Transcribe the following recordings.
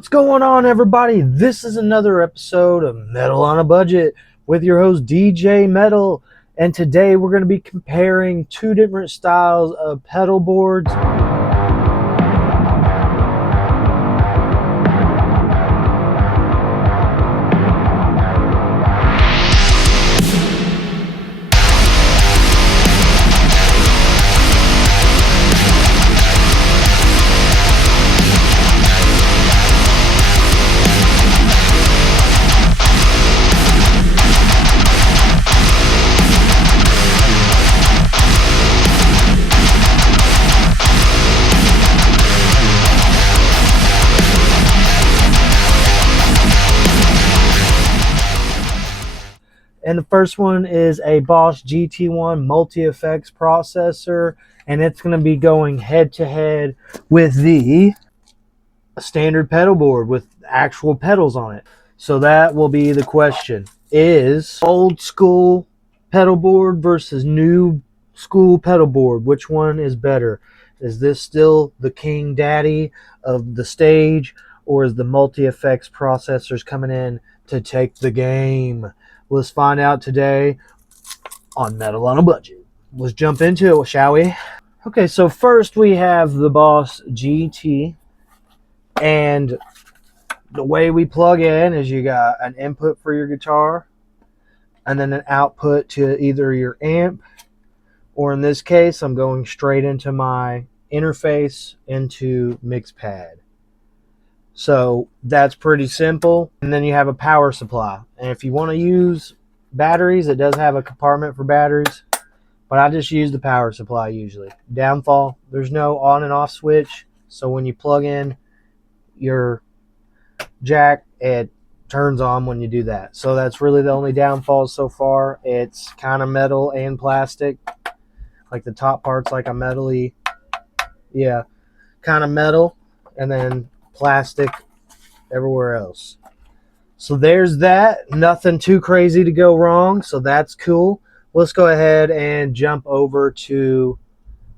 What's going on, everybody? This is another episode of Metal on a Budget with your host DJ Metal, and today we're going to be comparing two different styles of pedal boards. And the first one is a Bosch GT1 multi-effects processor, and it's going to be going head to head with the standard pedal board with actual pedals on it. So that will be the question. Is old school pedal board versus new school pedal board, which one is better? Is this still the king daddy of the stage, or is the multi-effects processors coming in to take the game? Let's find out today on Metal on a Budget. Let's jump into it, shall we? Okay, so first we have the Boss GT, and the way we plug in is you got an input for your guitar and then an output to either your amp, or in this case I'm going straight into my interface into MixPad. So that's pretty simple. And then you have a power supply, and if you want to use batteries, it does have a compartment for batteries, but I just use the power supply usually. Downfall, there's no on and off switch, so when you plug in your jack, it turns on when you do that. So that's really the only downfall so far. It's kind of metal and plastic, like the top part's like a metally, kind of metal, and then plastic everywhere else. So there's that. Nothing too crazy to go wrong, so that's cool. Let's go ahead and jump over to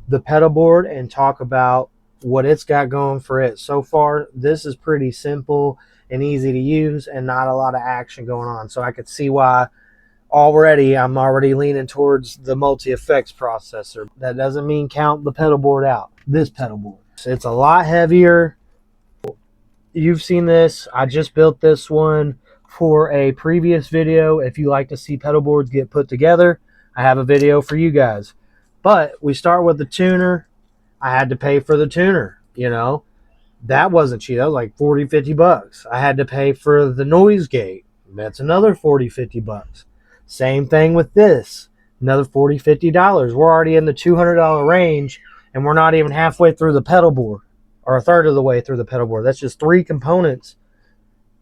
the pedal board and talk about what it's got going for it. So far, this is pretty simple and easy to use and not a lot of action going on. So I could see why I'm already leaning towards the multi-effects processor. That doesn't mean count the pedal board out. This pedal board, it's a lot heavier. You've seen this. I just built this one for a previous video. If you like to see pedal boards get put together, I have a video for you guys. But we start with the tuner. I had to pay for the tuner, That wasn't cheap. That was like 40, 50 bucks. I had to pay for the noise gate. That's another 40, 50 bucks. Same thing with this. Another 40, 50 dollars. We're already in the $200 range, and we're not even halfway through the pedal board, or a third of the way through the pedal board. That's just three components,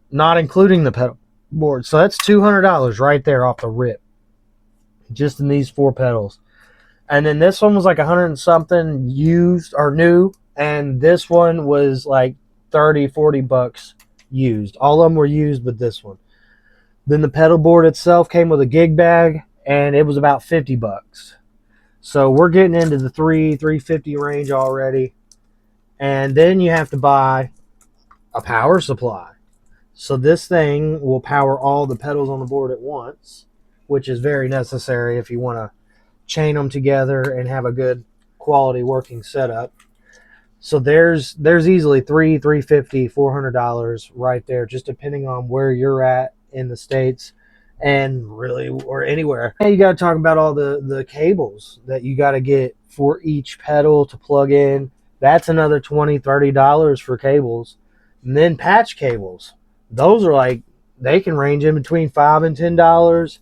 not including the pedal board. So that's $200 right there off the rip, just in these four pedals. And then this one was like 100 and something used or new, and this one was like 30, 40 bucks used. All of them were used, but this one. Then the pedal board itself came with a gig bag, and it was about 50 bucks. So we're getting into the $350 range already. And then you have to buy a power supply. So this thing will power all the pedals on the board at once, which is very necessary if you want to chain them together and have a good quality working setup. So there's easily $350, $400 right there, just depending on where you're at in the States and really, or anywhere. And you got to talk about all the cables that you got to get for each pedal to plug in. That's another $20, $30 for cables. And then patch cables. Those are like, they can range in between $5 and $10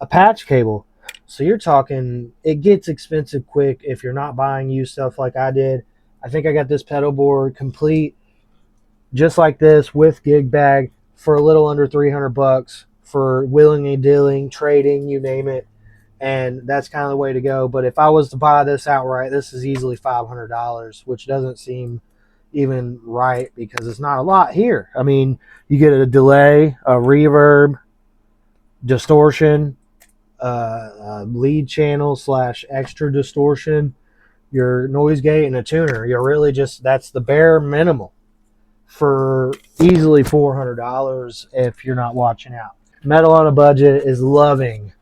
a patch cable. So you're talking, it gets expensive quick if you're not buying used stuff like I did. I think I got this pedal board complete just like this with gig bag for a little under 300 bucks for willing and dealing, trading, you name it. And that's kind of the way to go. But if I was to buy this outright, this is easily $500, which doesn't seem even right because it's not a lot here. I mean, you get a delay, a reverb, distortion, lead channel / extra distortion, your noise gate, and a tuner. You're really just, that's the bare minimum. for easily $400 if you're not watching out. Metal on a Budget is loving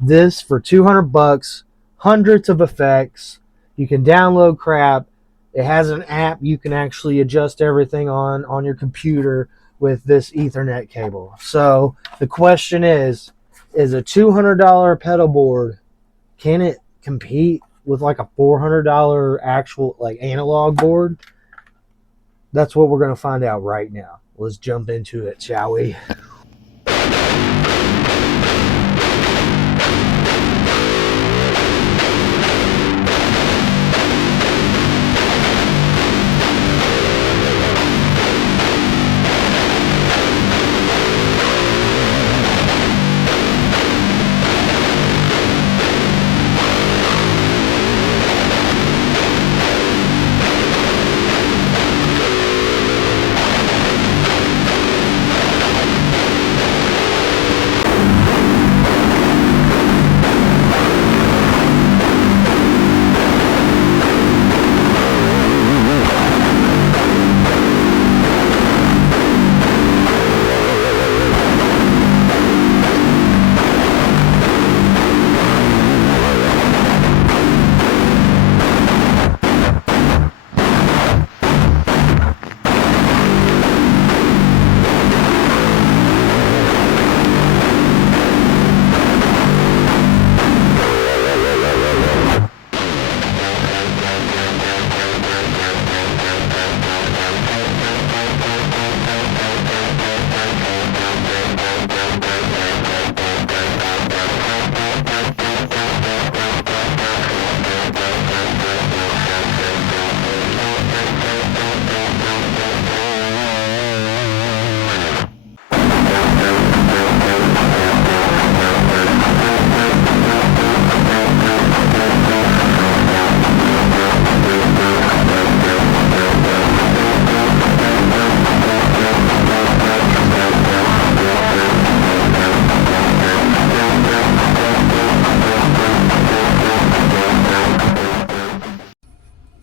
this for $200, hundreds of effects. You can download crap. It has an app you can actually adjust everything on your computer with this Ethernet cable. So the question is a $200 pedal board, can it compete with like a $400 actual like analog board? That's what we're going to find out right now. Let's jump into it, shall we?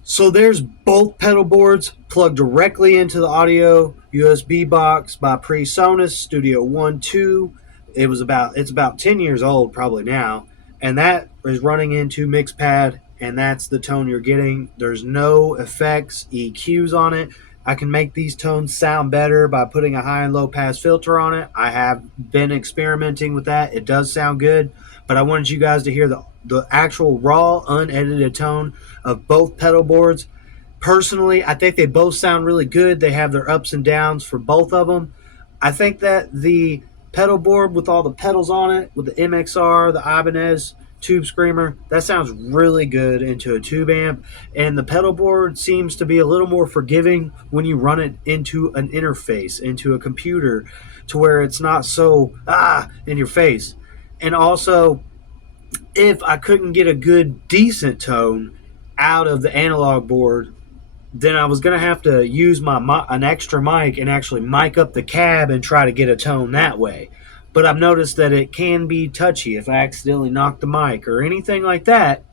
So there's both pedal boards plugged directly into the audio USB box by PreSonus Studio One 2. It's about 10 years old probably now, and that is running into Mixpad, and that's the tone you're getting. There's no effects, EQs on it. I can make these tones sound better by putting a high and low pass filter on it. I have been experimenting with that. It does sound good, but I wanted you guys to hear the actual raw, unedited tone of both pedal boards. Personally, I think they both sound really good. They have their ups and downs for both of them. I think that the pedal board with all the pedals on it, with the MXR, the Ibanez Tube Screamer, that sounds really good into a tube amp. And the pedal board seems to be a little more forgiving when you run it into an interface, into a computer, to where it's not so in your face. And also, if I couldn't get a good, decent tone out of the analog board, then I was going to have to use an extra mic and actually mic up the cab and try to get a tone that way. But I've noticed that it can be touchy. If I accidentally knock the mic or anything like that,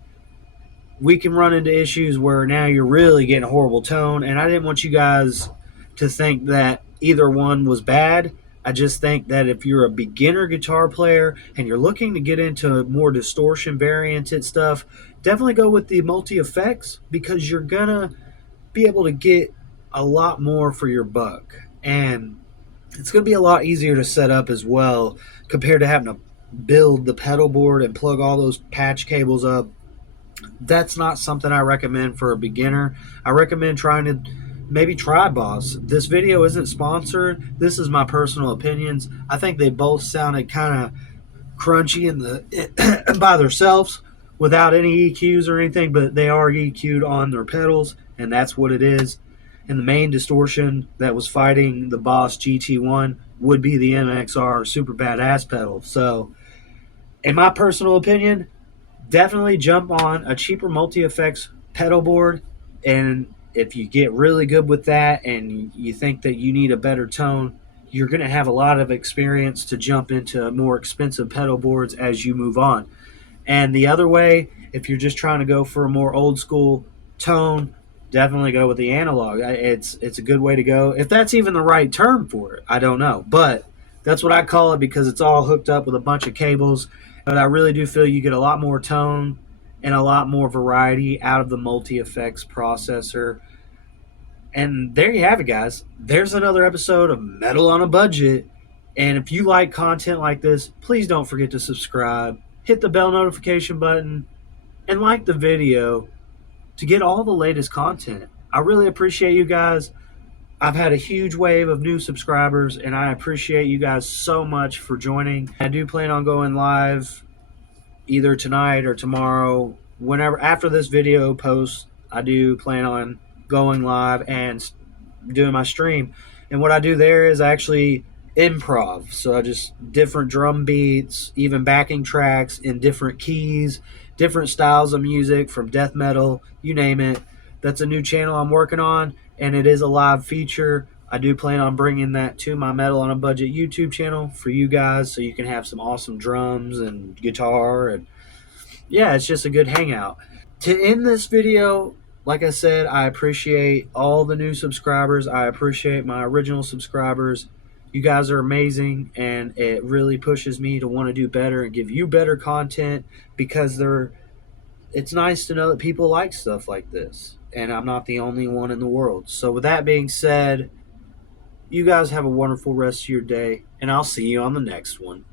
we can run into issues where now you're really getting a horrible tone. And I didn't want you guys to think that either one was bad. I just think that if you're a beginner guitar player and you're looking to get into more distortion varianted stuff, definitely go with the multi-effects, because you're going to be able to get a lot more for your buck. And it's going to be a lot easier to set up as well compared to having to build the pedal board and plug all those patch cables up. That's not something I recommend for a beginner. I recommend trying to maybe try Boss. This video isn't sponsored. This is my personal opinions. I think they both sounded kind of crunchy in the by themselves without any EQs or anything, but they are EQ'd on their pedals, and that's what it is. And the main distortion that was fighting the Boss GT1 would be the MXR Super Badass pedal. So, in my personal opinion, definitely jump on a cheaper multi-effects pedal board, and if you get really good with that and you think that you need a better tone, you're going to have a lot of experience to jump into more expensive pedal boards as you move on. And the other way, if you're just trying to go for a more old school tone, definitely go with the analog. It's a good way to go. If that's even the right term for it, I don't know, but that's what I call it because it's all hooked up with a bunch of cables. But I really do feel you get a lot more tone and a lot more variety out of the multi effects processor. And there you have it, guys. There's another episode of Metal on a Budget. And if you like content like this, please don't forget to subscribe, hit the bell notification button, and like the video to get all the latest content. I really appreciate you guys. I've had a huge wave of new subscribers, and I appreciate you guys so much for joining. I do plan on going live either tonight or tomorrow. Whenever after this video posts, I do plan on going live and doing my stream. And what I do there is actually improv. So I just different drum beats, even backing tracks in different keys, different styles of music from death metal, you name it. That's a new channel I'm working on, and it is a live feature. I do plan on bringing that to my Metal on a Budget YouTube channel for you guys so you can have some awesome drums and guitar. And yeah, it's just a good hangout. To end this video, like I said, I appreciate all the new subscribers. I appreciate my original subscribers. You guys are amazing, and it really pushes me to want to do better and give you better content because it's nice to know that people like stuff like this, and I'm not the only one in the world. So with that being said, you guys have a wonderful rest of your day, and I'll see you on the next one.